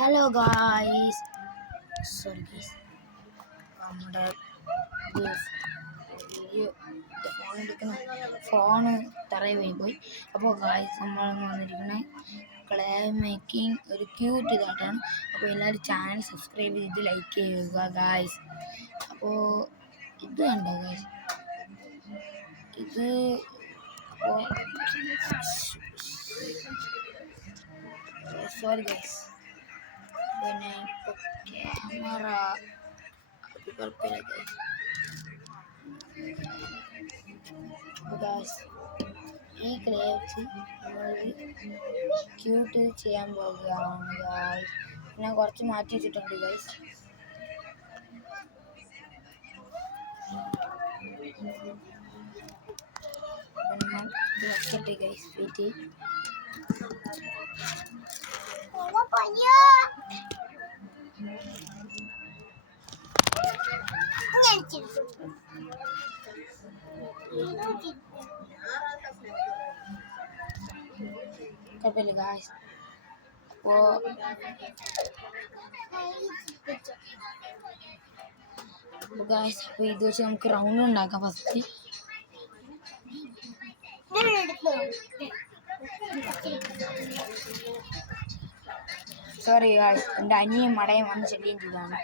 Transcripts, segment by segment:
Hello guys, sorry guys, നമ്മുടെ phone തറയിൽ പോയി. അപ്പോൾ ഗായ്സ് നമ്മളൊന്ന് വന്നിരിക്കുന്നത് ക്ലേ മേക്കിംഗ് ഒരു ക്യൂട്ട് ഇതായിട്ടാണ്. അപ്പോൾ എല്ലാവരും ചാനൽ സബ്സ്ക്രൈബ് ചെയ്ത് ലൈക്ക് ചെയ്യുക ഗായ്സ്. അപ്പോൾ ഇത് കണ്ടോ ഗായ്സ്, ഇത് സോറി ഗൈസ്, പിന്നെ ഇപ്പോൾ ക്യാമറ കുഴപ്പമില്ല ഗൈസ്. ഈ ക്ലേ വെച്ച് നമ്മളൊരു ക്യൂട്ട് ചെയ്യാൻ പോകുകയാണ് ഗൈസ്. ഞാൻ കുറച്ച് മാറ്റി വെച്ചിട്ടുണ്ട് ഗൈസ്. വെക്കട്ടെ ഗൈസ്, വെയിറ്റ്. കുഴപ്പമില്ല ഗായ്സ്. അപ്പോൾ ഗായ്സ്, അപ്പോൾ ഇത് വെച്ച് നമുക്ക് റൗണ്ട് ഉണ്ടാക്കാം. ഫസ്റ്റ് സോറി ഗായ്സ്, എൻ്റെ അനിയും മടയും വന്ന് ശല്യം ചെയ്തതാണ്.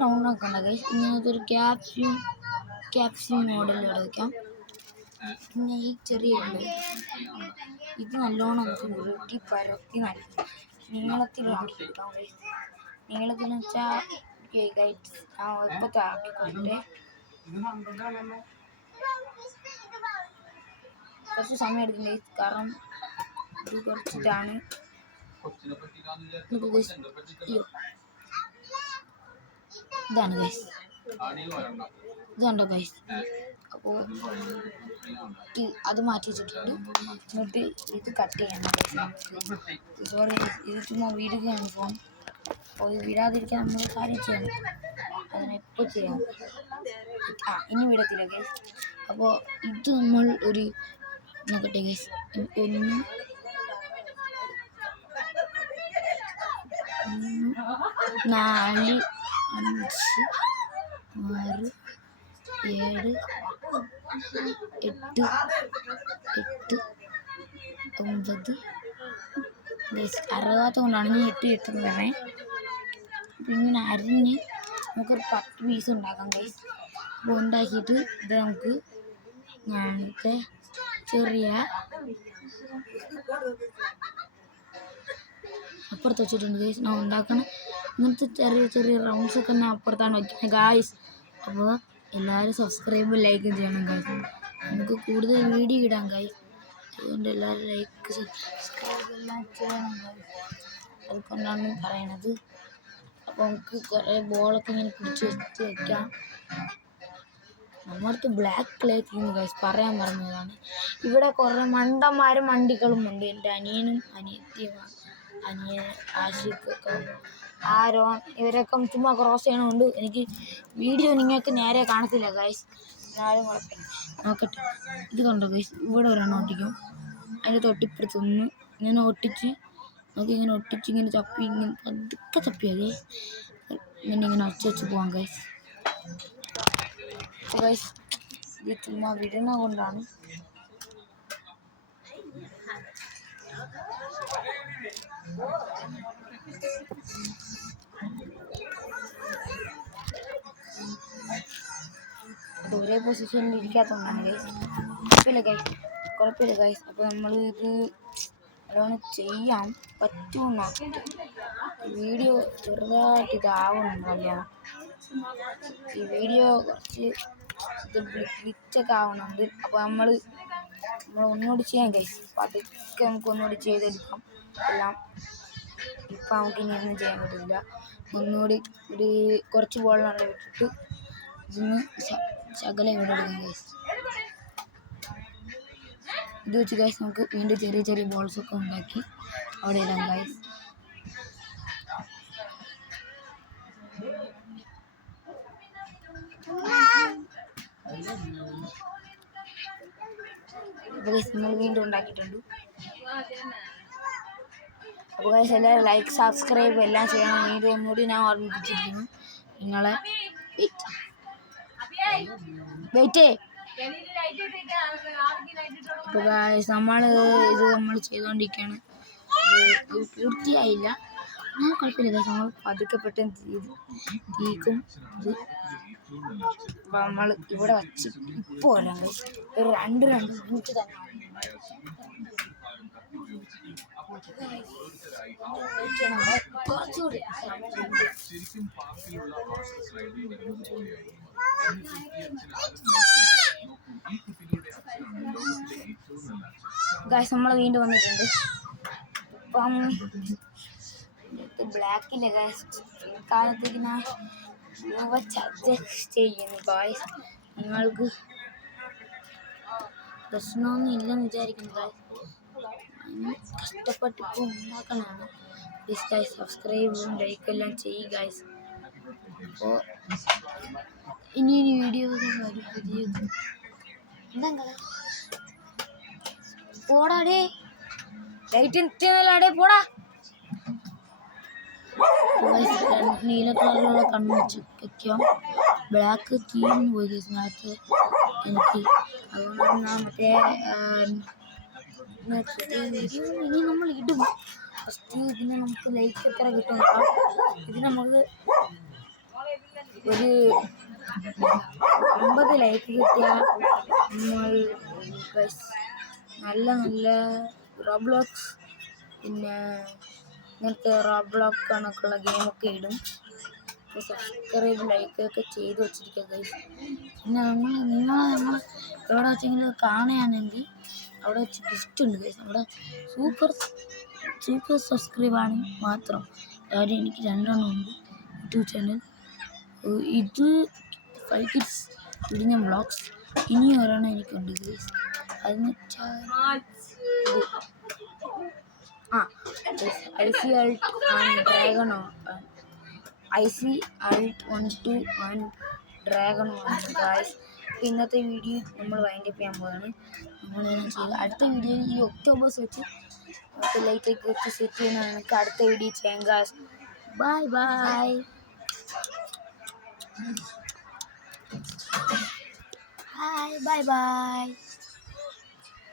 റൗണ്ട് ആക്കണ്ട ഗൈസ്. ഇങ്ങനത്തെ ഒരു ക്യാപ്സ്യൂം മോഡൽ എടുക്കാം. പിന്നെ ഈ ചെറിയ ഇത് നല്ലോണം നമുക്ക് ഉരുട്ടി പരത്തി നല്ല നീളത്തിലാക്കിയെടുക്കാം ഗൈസ്. നീളത്തിലെന്ന് വെച്ചാൽ ഗൈസ് ഇപ്പോഴത്തെ ആക്കിക്കൊണ്ടേ കുറച്ച് സമയം എടുക്കും ഗൈസ്, കാരണം ഇത് കുറച്ചിട്ടാണ്. ഇതാണ് ഗൈസ്, ഇതുണ്ടോ ഗൈസ്. അപ്പോൾ അത് മാറ്റി വെച്ചിട്ടുണ്ട്. എന്നിട്ട് ഇത് കട്ട് ചെയ്യണം. സോറി, ഇത് ചുമ്മാ വീടുകയാണ് ഫോൺ. അപ്പോൾ ഇത് വിടാതിരിക്കാൻ നമ്മൾ കാര്യം ചെയ്യണം. അതിനെപ്പോൾ ചെയ്യാം. ഇനി വിടത്തില്ല ഗൈസ്. അപ്പോൾ ഇത് നമ്മൾ ഒരു നോക്കട്ടെ ഗൈസ്, 1 4 5 6 7 8 9 ഗൈസ്. അറിയാത്ത കൊണ്ടാണ് ഞാൻ 8 പറഞ്ഞത്. ഇങ്ങനെ അരിഞ്ഞ് നമുക്കൊരു 10 പീസ് ഉണ്ടാക്കാം ഗൈസ്. അപ്പോൾ ഉണ്ടാക്കിയിട്ട് ഇത് നമുക്ക് ഞാനത്തെ ചെറിയ അപ്പുറത്ത് വെച്ചിട്ടുണ്ട് ഗൈസ്. ഞാൻ ഉണ്ടാക്കണം ഇങ്ങനത്തെ ചെറിയ റൗണ്ട്സ് ഒക്കെ ഞാൻ അപ്പുറത്താണ് വയ്ക്കുന്നത് ഗായ്സ്. അപ്പോൾ എല്ലാവരും സബ്സ്ക്രൈബ് ലൈക്ക് ചെയ്യണം ഗൈസ്. നമുക്ക് കൂടുതൽ വീഡിയോ ഇടാം ഗൈസ്. അതുകൊണ്ട് എല്ലാവരും ലൈക്ക് സബ്സ്ക്രൈബ് എല്ലാം ചെയ്യണം ഗൈസ്. അതുകൊണ്ടാണ് പറയണത്. അപ്പോൾ നമുക്ക് കുറേ ബോളൊക്കെ ഇങ്ങനെ പിടിച്ച് വെക്കാം. നമ്മളടുത്ത് ബ്ലാക്ക് ക്ലേ ചെയ്യുന്നു ഗൈസ്, പറയാൻ പറഞ്ഞതാണ്. ഇവിടെ കുറേ മണ്ടന്മാരും മണ്ടികളും ഉണ്ട്. എൻ്റെ അനിയനും അനിയത്തിയുമാണ്. അനിയൻ ആഷിഖൊക്കെ ആരോൺ ഇവരൊക്കെ ചുമ്മാ ക്രോസ് ചെയ്യണമുണ്ട്. എനിക്ക് വീഡിയോ നിങ്ങൾക്ക് നേരെ കാണത്തില്ല ഗൈസ്. എന്നാലും കുഴപ്പമില്ല, നോക്കട്ടെ. ഇത് കണ്ടോ ഗൈസ്, ഇവിടെ ഒരെണ്ണം ഒട്ടിക്കും. അതിൻ്റെ തൊട്ടിപ്പുറത്ത് ഒന്ന് ഇങ്ങനെ ഒട്ടിച്ച് നമുക്കിങ്ങനെ ഒട്ടിച്ച് ഇങ്ങനെ ചപ്പി ഇങ്ങനെ പതുക്കെ ചപ്പിയാൽ ഗൈസ് ഇങ്ങനെ വെച്ച് പോവാം ഗൈസ്. ഗൈസ് ഇത് ചുമ്മാ വിടണ കൊണ്ടാണ്. അത് ഒരേ പൊസിഷനിൽ ഇരിക്കാത്തതുകൊണ്ടാണ് ഗൈസ്. കുഴപ്പമില്ല ഗൈസ്. അപ്പോൾ നമ്മൾ ഇത് നല്ലോണം ചെയ്യാൻ പറ്റുമെന്നോ. വീഡിയോ ചെറുതായിട്ട് ഇതാവുന്നുണ്ട് നല്ലോണം. ഈ വീഡിയോ കുറച്ച് ഇത് ഗ്ലിച്ചൊക്കെ ആവുന്നുണ്ട്. അപ്പോൾ നമ്മൾ ഒന്നുകൂടി ചെയ്യാം ഗൈസ്. അപ്പോൾ അതൊക്കെ നമുക്ക് ഒന്നുകൂടി ചെയ്തെടുക്കാം എല്ലാം. ഇപ്പം നമുക്ക് ഇനി ഒന്നും ചെയ്യാൻ പറ്റില്ല. ഒന്നുകൂടി ഒരു കുറച്ച് ബോളാണ് ഇട്ടിട്ട് ഇതിന് ശകലം ഇവിടെ എടുക്കാം ഗൈസ്. ഇത് വെച്ച് ഗൈസ് നമുക്ക് വീണ്ടും ചെറിയ ബോൾസൊക്കെ ഉണ്ടാക്കി അവിടെ ഇടാം ഗൈസ്. അപ്പോൾ ഗൈസ് നമ്മൾ വീണ്ടും ഉണ്ടാക്കിയിട്ടുണ്ട്. അപ്പോൾ ഗൈസ് എല്ലാവരും ലൈക്ക് സബ്സ്ക്രൈബ് എല്ലാം ചെയ്യണം. വീണ്ടും ഒന്നുകൂടി ഞാൻ ഓർമ്മിപ്പിച്ചിരിക്കുന്നു നിങ്ങളെ. വെയിറ്റ്. അപ്പോൾ ഗൈസ് നമ്മൾ ചെയ്തുകൊണ്ടിരിക്കുകയാണ്. പൂർത്തിയായില്ല, കുഴപ്പമില്ല. നമ്മൾ പതുക്കെ പെട്ടെന്ന് തീക്കും. ഇത് അപ്പോൾ നമ്മൾ ഇവിടെ വച്ച് ഇപ്പോൾ വരാം ഗൈസ്. ഒരു രണ്ട് മിനിറ്റ് തന്നെ. കുറച്ചുകൂടി ഗൈസ് നമ്മൾ വീണ്ടും വന്നിട്ടുണ്ട്. അപ്പം ബ്ലാക്കില്ല ഗൈസ്, കാലത്തേക്ക് ഞാൻ അഡ്ജസ്റ്റ് ചെയ്യുന്നു ഗൈസ്. നിങ്ങൾക്ക് പ്രശ്നമൊന്നും ഇല്ലെന്ന് വിചാരിക്കുന്നു ഗൈസ്. കഷ്ടപ്പെട്ട് ഇപ്പോൾ ഉണ്ടാക്കണതാണ്. പ്ലീസ് ഗൈസ് സബ്സ്ക്രൈബും ലൈക്കെല്ലാം ചെയ്യും ഗൈസ്. അപ്പോൾ ഇനി വീഡിയോ വരും പുതിയത്. എന്താ പോടാടേ, ലൈറ്റ് എത്തിയല്ലാടേ പോടാ. നീല കളറിലുള്ള കണ്ണ് വെച്ച് വയ്ക്കാം. ബ്ലാക്ക് തീർന്നു പോയി ഇതിനകത്ത് എനിക്ക്. അതുകൊണ്ടാണ് ഞാൻ ഇനി നമ്മൾ ഇടും. ഫസ്റ്റ് ഇതിന് നമുക്ക് ലൈക്ക് എത്ര കിട്ടും. ഇത് നമുക്ക് ഒരു 50 ലൈക്ക് കിട്ടിയാൽ നമ്മൾ നല്ല നല്ല റോബ്ലോക്സ്, പിന്നെ ഇങ്ങനത്തെ റോബ്ലോക്സ് കണക്കുള്ള ഗെയിമൊക്കെ ഇടും. അപ്പോൾ സബ്സ്ക്രൈബ് ലൈക്കൊക്കെ ചെയ്ത് വെച്ചിരിക്കുക ഗൈസ്. പിന്നെ നിങ്ങൾ എവിടെ വെച്ചെങ്കിലും കാണുകയാണെങ്കിൽ അവിടെ വെച്ച് ഗിഫ്റ്റ് ഉണ്ട് ഗൈസ്. അവിടെ സൂപ്പർ സബ്സ്ക്രൈബാണ് മാത്രം. അതായത് എനിക്ക് 2 ഉണ്ട് യൂട്യൂബ് ചാനൽ. ഇത് 5 കിഡ്സ് ഇടിഞ്ഞ വ്ളോഗ്സ്. ഇനി ഒരെണ്ണം എനിക്കുണ്ട് ഗൈസ്. അതെന്ന് വെച്ചാൽ IC Alt and Dragon IC Alt 121 Dragon guys. അപ്പോൾ ഇന്നത്തെ വീഡിയോ നമ്മൾ വൈൻഡപ്പ് ചെയ്യാൻ പോവുകയാണ്. നമ്മളെല്ലാം ചെയ്യുക. അടുത്ത വീഡിയോയിൽ ഈ ഒക്ടോബേഴ്സ് വെച്ച് നമുക്ക് ലൈറ്റൊക്കെ വെച്ച് സെറ്റ് ചെയ്യുന്ന നമുക്ക് അടുത്ത വീഡിയോ ചെയ്യാം guys. Bye bye. Hi, bye bye.